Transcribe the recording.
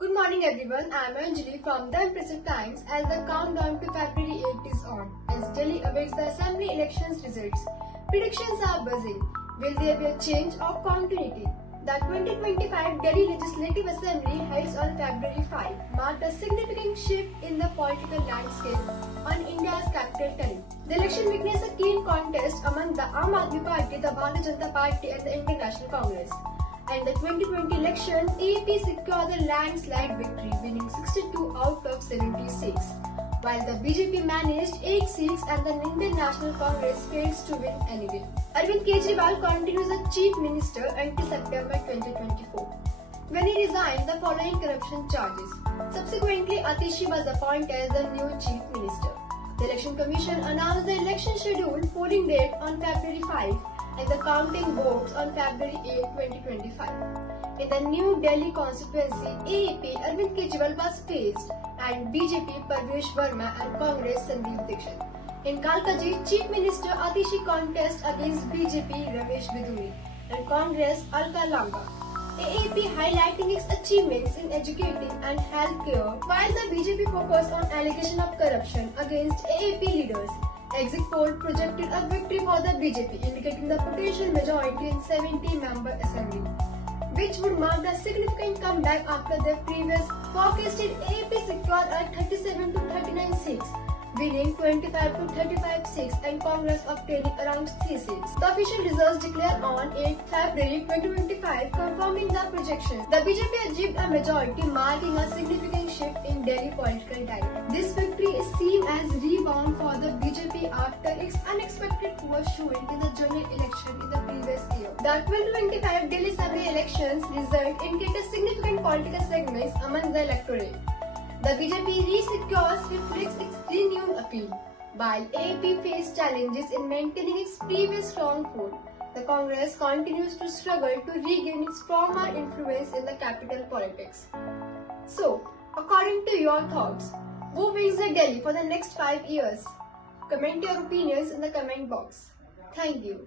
Good morning everyone, I am Anjali from The Impressive Times. As the countdown to February 8 is on, as Delhi awaits the assembly elections results, predictions are buzzing. Will there be a change or continuity? The 2025 Delhi Legislative Assembly held on February 5 marked a significant shift in the political landscape on India's capital Delhi. The election witnessed a keen contest among the Aam Aadmi Party, the Bharatiya Janata Party and the Indian National Congress. And the 2020 election, AAP secured a landslide victory, winning 62 out of 76, while the BJP managed 8 seats and the Indian National Congress fails to win anyway. Arvind Kejriwal continues as Chief Minister until September 2024, when he resigned the following corruption charges. Subsequently, Atishi was appointed as the new Chief Minister. The Election Commission announced the election schedule, polling date on February 5, and the counting votes on February 8, 2025. In the New Delhi constituency, AAP Arvind Kejriwal was faced and BJP Parvesh Verma and Congress Sandeep Dixit. In Kalkaji, Chief Minister Atishi contest against BJP Ramesh Biduri and Congress Alka Lamba. AAP highlighting its achievements in educating and healthcare, while the BJP focused on allegation of corruption against AAP leaders. Exit poll projected a victory for the BJP, indicating the potential majority in 70-member assembly, which would mark a significant comeback after their previous forecasted AAP secured a 37 to 39 seats, winning 25 to 35 seats and Congress obtaining around 3 seats. The official results declared on 8 February 2025 confirming the projections. The BJP achieved a majority, marking a significant shift in Delhi political dynamics. This victory is seen as rebound for the BJP after its unexpected poor showing in the general election in the previous year. The 2025 Delhi Assembly elections result indicated significant political segments among the electorate. The BJP re-secures reflects its renewed appeal, while AAP faced challenges in maintaining its previous stronghold. The Congress continues to struggle to regain its former influence in the capital politics. So, according to your thoughts, who wins the Delhi for the next 5 years? Comment your opinions in the comment box. Thank you.